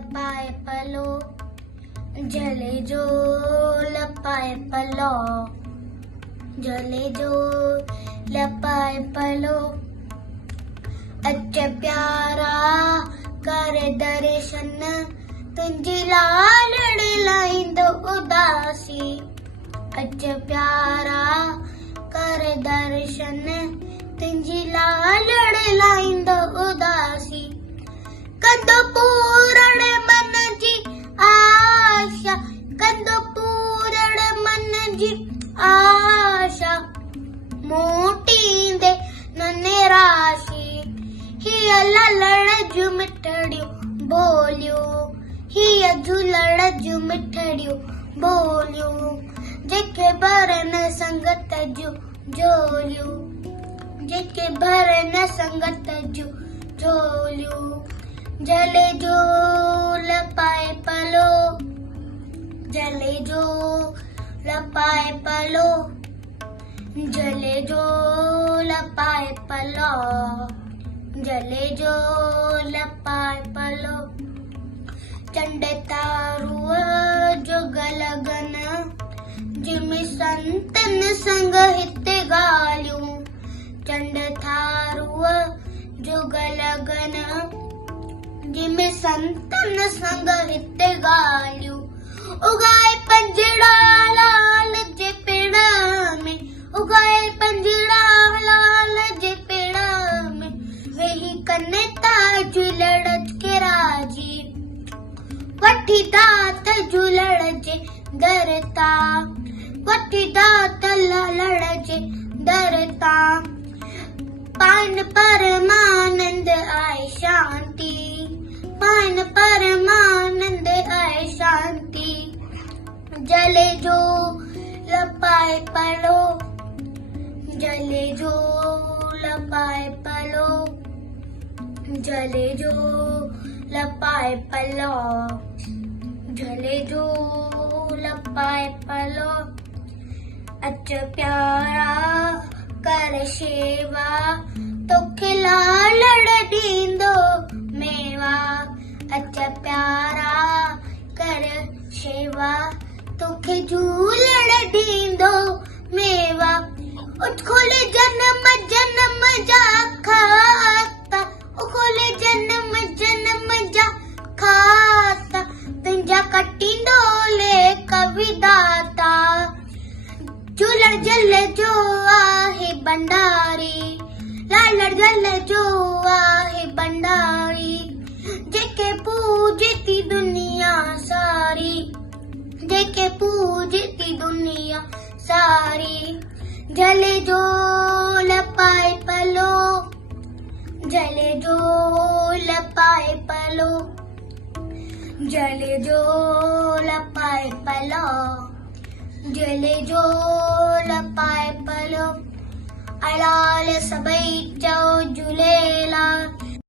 लपाए पलो, जले जो लपाए पलो, जले जो लपाए पलो। अच्छा प्यारा करे दर्शन, तुंहिंजी लालड़ लाईंदो उदासी। अच्छा प्यारा करे दर्शन, तुंहिंजी लालड़ लाईंदो उदासी। कंदो पूरण मन जी आशा, कंदो पूरण मन जी आशा, मोटींदे न निराशी। हिय लालड़ जूं मिठड़ियूं बोलियूं, हिय झूलड़ जूं मिठड़ियूं बोलियूं, जेके भरन संगत जूं झोलियूं, जेके भरन संगत जूं झोलियूं। जले जो लपाए पलो, जले जो लपाए पलो, जले जो लपाए पलो, जले जो लपाए पलो। चंड तारुआ जुग लगन, जिमि संतन संग हिते ॻाल्हियूं। चंड तारुआ जुग लगन, जिमि संतन संग हिते ॻाल्हियूं। उगाए पंजड़ा लाल जे पेड़ में, उगाए पंजड़ा लाल जे पेड़ में, वेही कने ताज लड़त के राजी। वठी दात झूलड़ जे दरता, वठी दात लालड़ जे दरता। पान परमानंद आए शांति, पान परमानंद आए शांति। जले जो लपाए पलो, जले जो लपाए पलो, जले जो लपाए पलो, जले जो लपाए पलो। अच प्यारा कर शेवा, तोखे लालड़ ॾींदो मेवा। अच प्यारा कर शेवा, तोखे झूलड़ ॾींदो मेवा। उठ खोले जन्म जन्म जा खाता, खोले जन्म जन्म जा खाता, तुंहिंजा कटींदो लेख विधाता। झूलड़ जल जो आहे भंडारी, लालड़ जल जो आहे भंडारी, जेके पूजती दुनिया सारी, जेके पूजती दुनिया सारी। जले जो लपाए पलो, जले जो लपाए पलो, जले जो लपाए पलो, जले जो लपाए पलो। अलाल सभई चओ झूलेलाल।